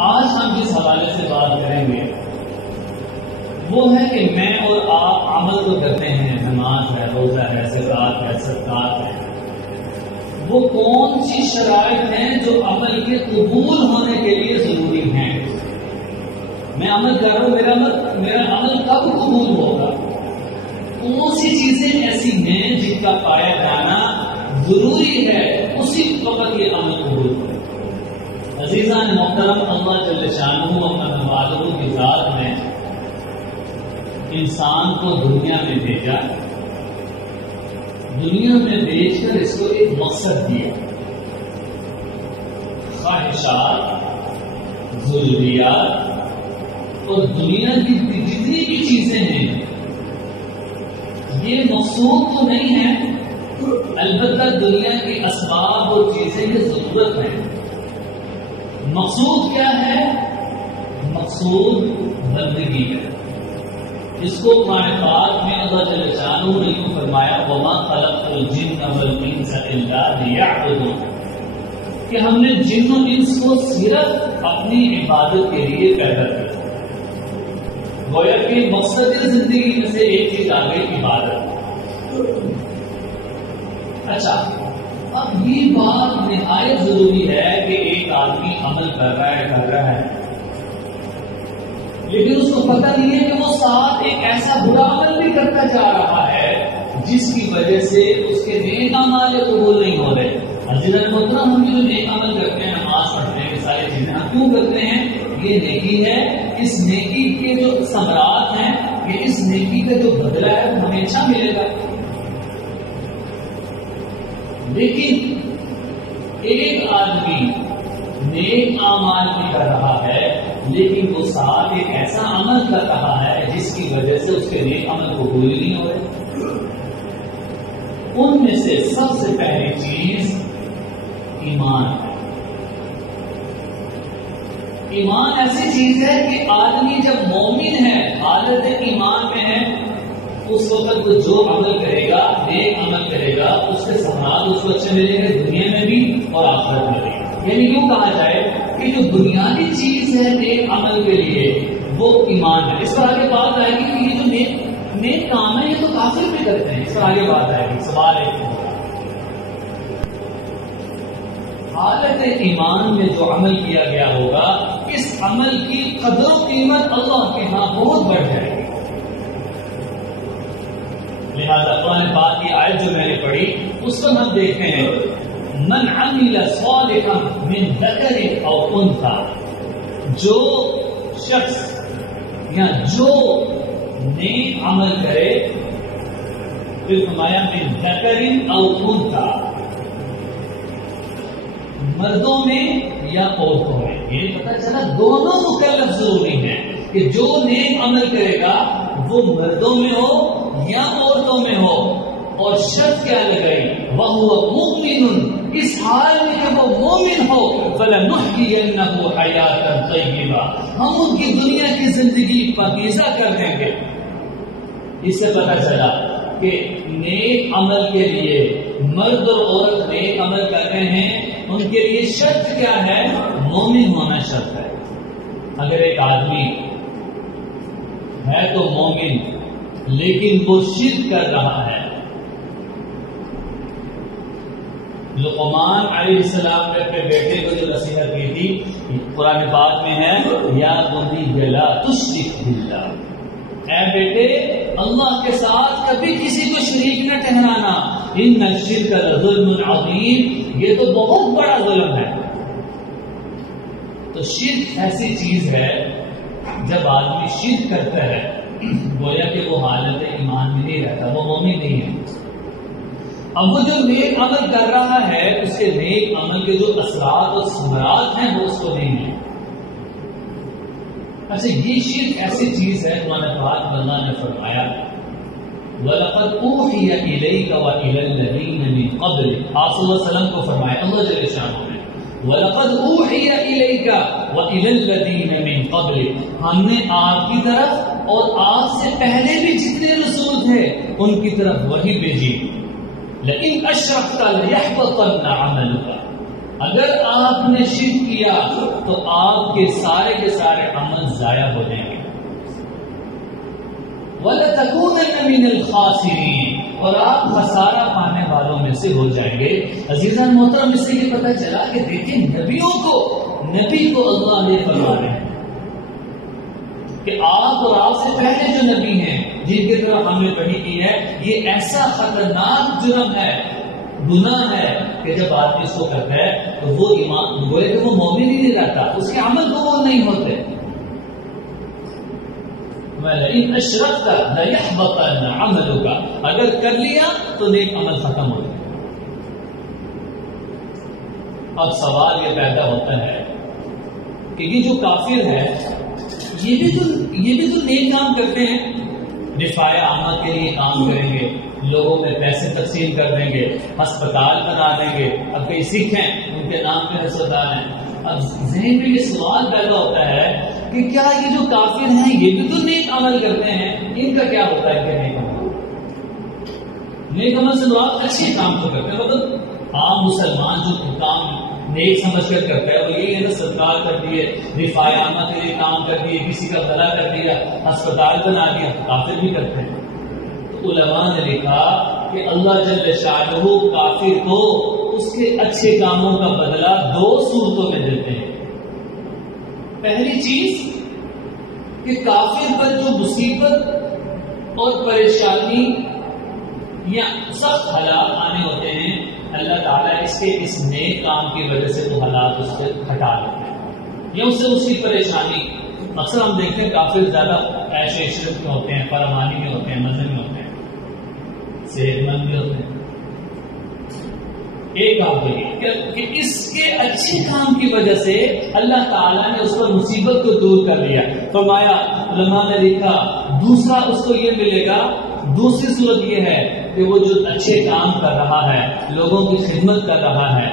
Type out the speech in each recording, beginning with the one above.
آج ہم جس حوالے سے بات کریں گے وہ ہے کہ میں اور آپ عمل تو کرتے ہیں، نماز ہے، روزہ ہے، زکات ہے، صدقات ہے، وہ کون سی شرائط ہیں جو عمل کے قبول ہونے کے لیے ضروری ہیں؟ میں عمل کر رہا ہوں، میرا عمل کب قبول ہوگا؟ کون سی چیزیں ایسی ہیں جن کا پایا جانا ضروری ہے اسی وقت یہ عمل قبول ہو؟ عزیزان محترم، اللہ جل شانہ اپنا نوازوں کی ذات میں انسان کو دنیا میں بھیجا، دنیا میں بھیج کر اس کو ایک مقصد دیا، خواہشات، ضروریات اور دنیا کی جتنی بھی چیزیں ہیں یہ مقصود تو نہیں ہے، البتہ دنیا کی اسباب اور چیزیں یہ ضرورت ہے۔ مقصود کیا ہے؟ مقصود بندگی ہے۔ اس کو قرآن پاک میں اللہ جل شانہ نے یوں فرمایا وَمَا خَلَقْتُ الْجِنَّ وَالْإِنسَ إِلَّا لِيَعْبُدُونِ، کہ ہم نے جن و انس کو صرف اپنی عبادت کے لیے پیدا کیا۔ گویا کہ مقصد زندگی میں سے ایک چیز آ گئی عبادت۔ اچھا، اب یہ بات نہایت ضروری ہے کہ ایک آدمی عمل کر رہا ہے لیکن اس کو پتہ نہیں ہے کہ وہ ساتھ ایک ایسا برا عمل بھی کرتا جا رہا ہے جس کی وجہ سے اس کے نیک اعمال قبول نہیں ہو رہے۔ عزیزان محترم، ہم جو نیک عمل کرتے ہیں، نماز پڑھتے ہیں، یہ ساری چیزیں ہم کیوں کرتے ہیں؟ یہ نیکی ہے، اس نیکی کے جو ثمرات ہیں، یہ اس نیکی کا جو بدلہ ہے وہ ہمیشہ ملے گا۔ لیکن ایک آدمی نیک اعمال بھی کر رہا ہے لیکن وہ ساتھ ایک ایسا عمل کر رہا ہے جس کی وجہ سے اس کے نیک عمل قبول نہیں ہو رہے۔ ان میں سے سب سے پہلی چیز ایمان ہے۔ ایمان ایسی چیز ہے کہ آدمی جب مومن ہے، حالت ایمان میں ہے، اس وقت وہ جو عمل کرے گا، نیک عمل کرے گا، اس کے ثمرات اس کو اچھے ملیں گے دنیا میں بھی اور آخرت میں بھی۔ یعنی یوں کہا جائے کہ جو بنیادی چیز ہے نیک عمل کے لیے وہ ایمان ہے۔ اس پر آگے بات آئے گی کہ یہ جو نیک کام ہے یہ تو کافر بھی کرتے ہیں، اس پر آگے بات آئے گی۔ سوال ہے حالت ایمان میں جو عمل کیا گیا ہوگا اس عمل کی قدر و قیمت اللہ کے ہاں بہت بڑھ جائے گی۔ لہذا اللہ نے بات کی آیت جو میں نے پڑھی اس پر ہم دیکھتے ہیں من عمل صالحا من ذکر او انثى، جو شخص یا جو نیک عمل کرے، پھر فرمایا من ذکر او انثى، مردوں میں یا عورتوں میں۔ یہ پتہ چلا دونوں مکلف ضروری ہیں کہ جو نیک عمل کرے گا وہ مردوں میں ہو یا عورتوں میں ہو، اور شرط کیا لگائی؟ وَهُوَ مُؤْمِنٌ، اس حال میں کہ وہ مومن ہو، فَلَنُحْيِيَنَّهُ حَيَاةً طَيِّبَةً، ہم ان کی دنیا کی زندگی پاکیزہ کر دیں گے۔ اس سے پتہ چلا کہ نیک عمل کے لیے مرد اور عورت نیک عمل کر رہے ہیں، ان کے لیے شرط کیا ہے؟ مومن ہونا شرط ہے۔ اگر ایک آدمی ہے تو مومن لیکن وہ شرک کر رہا ہے، لقمان علیہ السلام نے اپنے بیٹے کو جو نصیحت کی تھی قرآن پاک میں ہے یا بنی لا تشرک باللہ، اے بیٹے اللہ کے ساتھ کبھی کسی کو شریک نہ ٹھہرانا، ان الشرک لظلم عظیم، یہ تو بہت بڑا ظلم ہے۔ تو شرک ایسی چیز ہے جب آدمی شرک کرتا ہے گویا کہ وہ حالت ایمان میں نہیں رہتا، وہ مومن نہیں ہے۔ اب وہ جو نیک عمل کر رہا ہے اس کے نیک عمل کے جو اثرات اور ثمرات ہیں وہ اس کو نہیں ہیں۔ اچھا، یہ شرک ایسی چیز ہے قرآن پاک میں اللہ نے فرمایا وَلَقَدْ أُوحِيَ إِلَيْكَ وَإِلَى الَّذِينَ مِن قَبْلِكَ، آپ صلی اللہ علیہ وسلم کو فرمایا اللہ جل شانہ نے وَلَقَدْ أُوحِيَ إِلَيْكَ وَإِلَى الَّذِينَ مِن قَبْلِكَ، ہم نے آپ کی طرف اور آپ سے پہلے بھی جتنے رسول تھے ان کی طرف وحی بھیجی، لئن اشرکت لیحبطن عملک، اگر آپ نے شرک کیا تو آپ کے سارے عمل ضائع ہو جائیں گے. وَلَتَكُونَنَّ مِنَ الْخَاسِرِينَ، اور آپ خسارہ پانے والوں میں سے ہو جائیں گے. عزیزان محترم، اس سے یہ پتہ چلا کہ دیکھیں نبی کو اللہ نے فرما رہے ہیں کہ آپ اور آپ سے پہلے جو نبی ہیں جن کی طرف ہم نے پڑھی کی ہے، یہ ایسا خطرناک جرم ہے، گناہ ہے کہ جب آدمی اس کو کرتا ہے تو وہ ایمان گوئے کہ وہ مومن ہی نہیں رہتا، اس کے عمل قبول نہیں ہوتے. وَلَئِنْ أَشْرَكْتَ لَيَحْبَطَنَّ عَمَلُكَ، اگر کر لیا تو نیک عمل ختم ہو جائے. اب سوال یہ پیدا ہوتا ہے کہ یہ جو کافر ہے یہ بھی تو نیک کام کرتے ہیں، دفاع عامہ کے لیے کام کریں گے، لوگوں میں پیسے تقسیم کر دیں گے، ہسپتال بنا دیں گے. اب کئی سکھ ہیں ان کے نام پہ ہسپتال ہیں. اب ذہن میں یہ سوال پیدا ہوتا ہے کہ کیا یہ جو کافر ہیں یہ بھی تو نیک عمل کرتے ہیں، ان کا کیا ہوتا ہے کہ نیک عمل سے مراد اچھے کام تو کرتے ہیں. مطلب عام مسلمان جو کام نیک سمجھ کر کرتا ہے وہ یہی ہے نا، سرکار کر دیے، دفاع عامہ کے لیے کام کر دیے، کسی کا بھلا کر دیا، ہسپتال بنا دیا، کافر بھی کرتے ہیں. تو علماء نے لکھا کہ اللہ جل شانہ کافر کو اس کے اچھے کاموں کا بدلہ 2 صورتوں میں دیتے ہیں. پہلی چیز کہ کافر پر جو مصیبت اور پریشانی یا سخت حالات آنے ہوتے ہیں، اللہ تعالیٰ اس نیک کام کی وجہ سے وہ حالات اس سے ہٹا لیتے ہیں یا اس سے اس کی پریشانی. اکثر ہم دیکھتے ہیں کافر زیادہ عیش عشرت میں ہوتے ہیں، فرمانی میں ہوتے ہیں، مزے میں ہوتے ہیں، صحت مند بھی ہوتے ہیں. ایک بات یہ کہ اس کے اچھے کام کی وجہ سے اللہ تعالیٰ نے اس پر مصیبت کو دور کر دیا. فرمایا علماء نے لکھا دوسرا اس کو یہ ملے گا، دوسری صورت یہ ہے کہ وہ جو اچھے کام کر رہا ہے، لوگوں کی خدمت کر رہا ہے،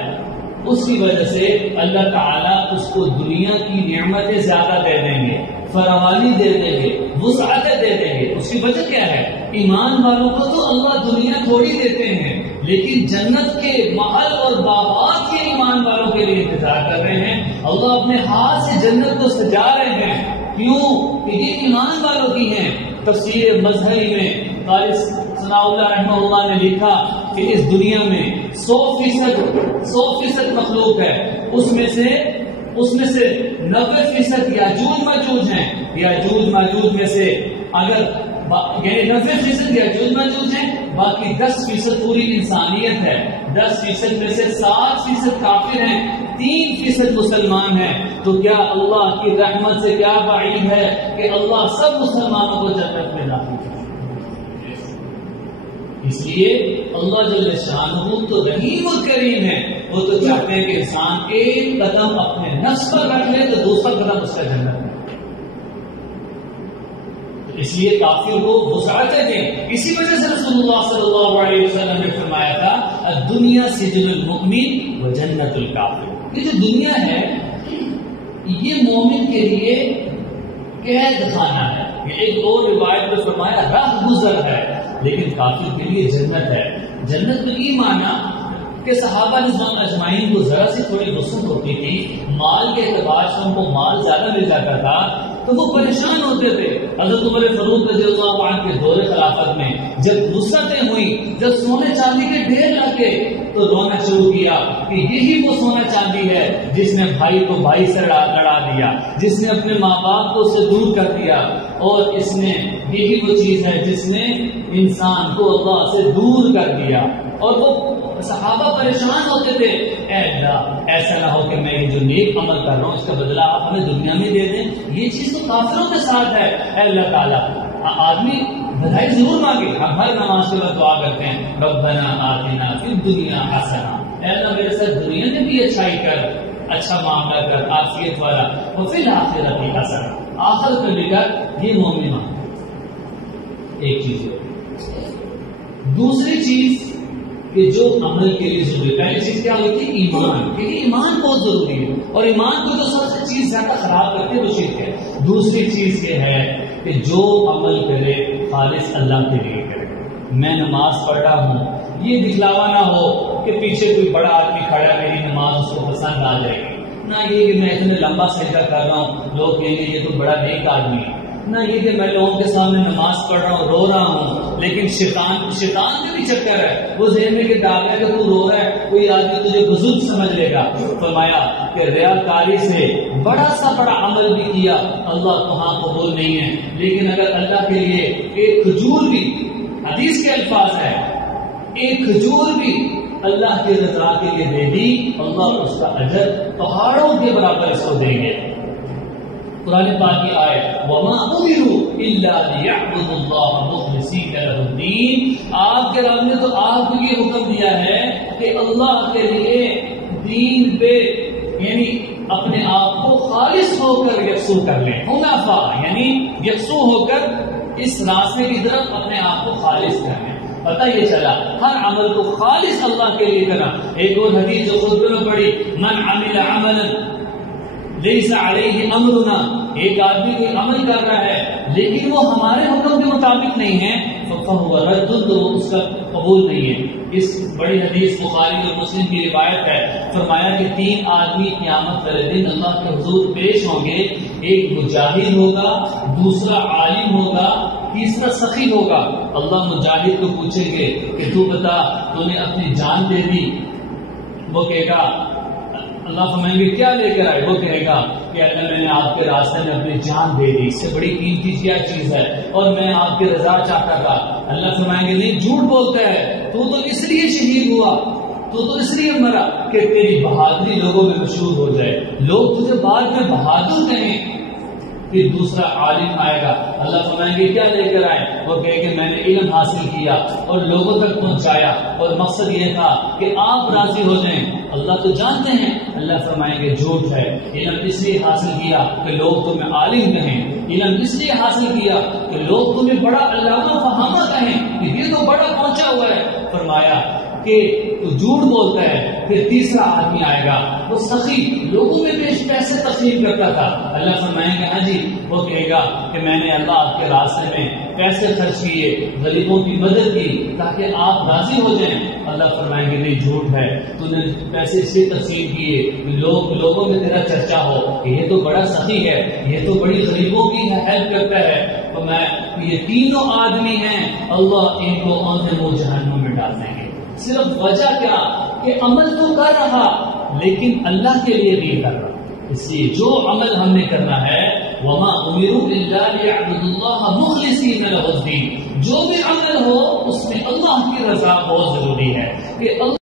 اس کی وجہ سے اللہ تعالیٰ اس کو دنیا کی نعمتیں زیادہ دے دیں گے، فراوانی دے دیں گے، وسعتیں دے دیں گے. اس کی وجہ کیا ہے؟ ایمان والوں کو تو اللہ دنیا تھوڑی دیتے ہیں، لیکن جنت کے محل اور باغات کے ایمان والوں کے لیے انتظار کر رہے ہیں. اللہ اپنے ہاتھ سے جنت کو سجا رہے ہیں. کیوں؟ کہ یہ ایمان والوں کی ہیں. تفسیر مظہری میں قاری ثناء اللہ رحمہ اللہ نے لکھا کہ اس دنیا میں 100% مخلوق ہے، اس میں سے 90% یاجوج ماجوج ہیں. یاجوج ماجوج میں سے اگر یعنی 90% یاجوج ماجوج ہیں، باقی 10% پوری انسانیت ہے. 10% میں سے 7% کافر ہیں، 3% مسلمان ہیں. تو کیا اللہ کی رحمت سے کیا بعید ہے کہ اللہ سب مسلمانوں کو جنت میں داخل کرے. اس لیے اللہ جل شانہ تو رحیم و کریم ہے، وہ تو چاہتے ہیں کہ انسان ایک قدم اپنے نفس پر رکھ لے تو دوسرا قدم اس کا جنت میں. اس لیے کافر کو وسعتیں دیں. اسی وجہ سے رسول اللہ صلی اللہ علیہ وسلم نے فرمایا تھا الدنیا سجن المؤمن و جنت الکافر. یہ جو دنیا ہے یہ مومن کے لیے قید خانہ ہے. ایک اور روایت میں فرمایا راہ گزر ہے، لیکن کافر کے لیے جنت ہے. جنت میں یہ مانا کہ صحابہ رضوان اجمعین کو ذرا سی تھوڑی وسعت ہوتی تھی، مال کے اعتبار سے ان کو مال زیادہ مل جاتا تھا تو وہ پریشان ہوتے تھے. حضرت عمر فاروق رضی اللہ عنہ کے دور خلافت میں جب وسعتیں ہوئی، جب سونے چاندی کے ڈھیر لگے تو رونا شروع کیا کہ یہی وہ سونا چاندی ہے جس نے بھائی کو بھائی سے لڑا دیا، جس نے اپنے ماں باپ کو اس سے دور کر دیا، اور اس نے یہی وہ چیز ہے جس نے انسان کو اللہ سے دور کر دیا. اور وہ صحابہ پریشان ہوتے تھے، اے اللہ ایسا نہ ہو کہ میں یہ جو نیک عمل کر رہا ہوں اس کا بدلہ آپ ہمیں دنیا میں دے دیں. یہ چیز تو کافروں کے ساتھ ہے. اے اللہ تعالیٰ، آدمی بدھائی ضرور مانگے، ہم ہر نماز کے بعد دعا کرتے ہیں ربنا آتنا فی الدنیا حسنہ، اے اللہ میرے ساتھ دنیا میں بھی اچھائی کر، اچھا معاملہ کر، عافیت والا، وفی الآخرۃ حسنہ، آخرت میں بھی کر. یہ مومن مانگے. ایک چیز ہے. دوسری چیز کہ جو عمل کے لیے ضروری ہے، پہلی چیز کیا ہوتی ہے؟ ایمان. کیونکہ ایمان بہت ضروری ہے، اور ایمان کو جو سب سے چیز زیادہ خراب کرتے ہیں وہ شرک ہے. دوسری چیز یہ ہے کہ جو عمل کرے خالص اللہ کے لیے کرے. میں نماز پڑھ رہا ہوں، یہ دکھلاوا نہ ہو کہ پیچھے کوئی بڑا آدمی کھڑا ہے میری نماز اس کو پسند آ جائے گی، نہ یہ کہ میں اتنے لمبا سجدہ کر رہا ہوں لوگ کہیں گے یہ تو بڑا نیک آدمی ہے، نہ یہ کہ میں لوگوں کے سامنے نماز پڑھ رہا ہوں رو رہا ہوں، لیکن شیطان کا بھی چکر ہے، وہ ذہن میں کہ ڈال ہے کہ تو رو رہا ہے کوئی آدمی تجھے بزرگ سمجھ لے گا۔ فرمایا کہ ریاکاری سے بڑا سا بڑا عمل بھی کیا اللہ تو ہاں قبول نہیں ہے، لیکن اگر اللہ کے لیے ایک کھجور بھی، حدیث کے الفاظ ہے، ایک کھجور بھی اللہ کی رضا کے لیے دے دی، اللہ اس کا اجر پہاڑوں کے برابر اس کو دیں گے۔ قرآن پاک کی آیت وَمَا أُمِرُوا إِلَّا لِيَعْبُدُوا اللَّهَ مُخْلِصِينَ لَهُ الدِّينَ، آپ کے رب نے تو آپ کو یہ حکم دیا ہے کہ اللہ کے لیے دین پہ یعنی اپنے آپ کو خالص ہو کر یکسو کر لیں، حنفاء یعنی یکسو ہو کر اس راستے کی طرف اپنے آپ کو خالص کر لیں۔ پتہ یہ چلا ہر عمل کو خالص اللہ کے لیے کرنا۔ ایک اور حدیث جو خطبے میں پڑھی، من عمل عملا لیس علیہ امرنا، ایک آدمی کوئی عمل کر رہا ہے لیکن وہ ہمارے حکم کے مطابق نہیں ہے، فہو رد، تو اس کا قبول نہیں ہے۔ اس بڑی حدیث بخاری اور مسلم کی روایت ہے، فرمایا کہ 3 آدمی قیامت والے دن اللہ کے حضور پیش ہوں گے، ایک مجاہد ہوگا، دوسرا عالم ہوگا، تیسرا سخی ہوگا۔ اللہ مجاہد کو پوچھیں گے کہ تو بتا تو نے اپنی جان دے دی، وہ کہے گا اللہ فرمائیں گے کیا لے کر آئے، وہ کہے گا کہ اللہ میں نے آپ کے راستے میں اپنی جان دے دی، اس سے بڑی قیمتی کیا چیز ہے، اور میں آپ کی رضا چاہتا تھا۔ اللہ فرمائیں گے نہیں، جھوٹ بولتا ہے، تو اس لیے شہید ہوا، تو اس لیے مرا کہ تیری بہادری لوگوں میں مشہور ہو جائے، لوگ تجھے بعد میں بہادر کہیں۔ پھر دوسرا عالم آئے گا، اللہ فرمائیں گے کیا لے کر آئے، وہ کہے کہ میں نے علم حاصل کیا اور لوگوں تک پہنچایا، اور مقصد یہ تھا کہ آپ راضی ہو جائیں۔ اللہ تو جانتے ہیں، اللہ فرمائیں گے جھوٹ ہے، علم اس لیے حاصل کیا کہ لوگ تمہیں عالم کہیں، علم اس لیے حاصل کیا کہ لوگ تمہیں بڑا علامہ فہامہ کہیں کہ یہ تو بڑا پہنچا ہوا ہے۔ فرمایا کہ تو جھوٹ بولتا ہے۔ پھر تیسرا آدمی آئے گا، وہ سخی، لوگوں میں پیسے تقسیم کرتا تھا، اللہ فرمائیں گے ہاں جی، وہ کہے گا کہ میں نے اللہ آپ کے راستے میں پیسے خرچ کیے، غریبوں کی مدد کی تاکہ آپ راضی ہو جائیں۔ اللہ فرمائیں گے نہیں، جھوٹ ہے، تو نے پیسے اس لیے تقسیم کیے لوگوں میں تیرا چرچا ہو کہ یہ تو بڑا سخی ہے، یہ تو بڑی غریبوں کی ہیلپ کرتا ہے۔ تو میں یہ تینوں آدمی ہیں، اللہ ان کو اندھے منہ جہنم میں ڈال دیں گے۔ صرف وجہ کیا کہ عمل تو کر رہا لیکن اللہ کے لیے نہیں کر رہا۔ اس لیے جو عمل ہم نے کرنا ہے وَمَا أُمِرُوا إِلَّا لِيَعْبُدُوا اللَّهَ مُخْلِصِينَ لَهُ الدِّينَ، جو بھی عمل ہو اس میں اللہ کی رضا بہت ضروری ہے کہ اللہ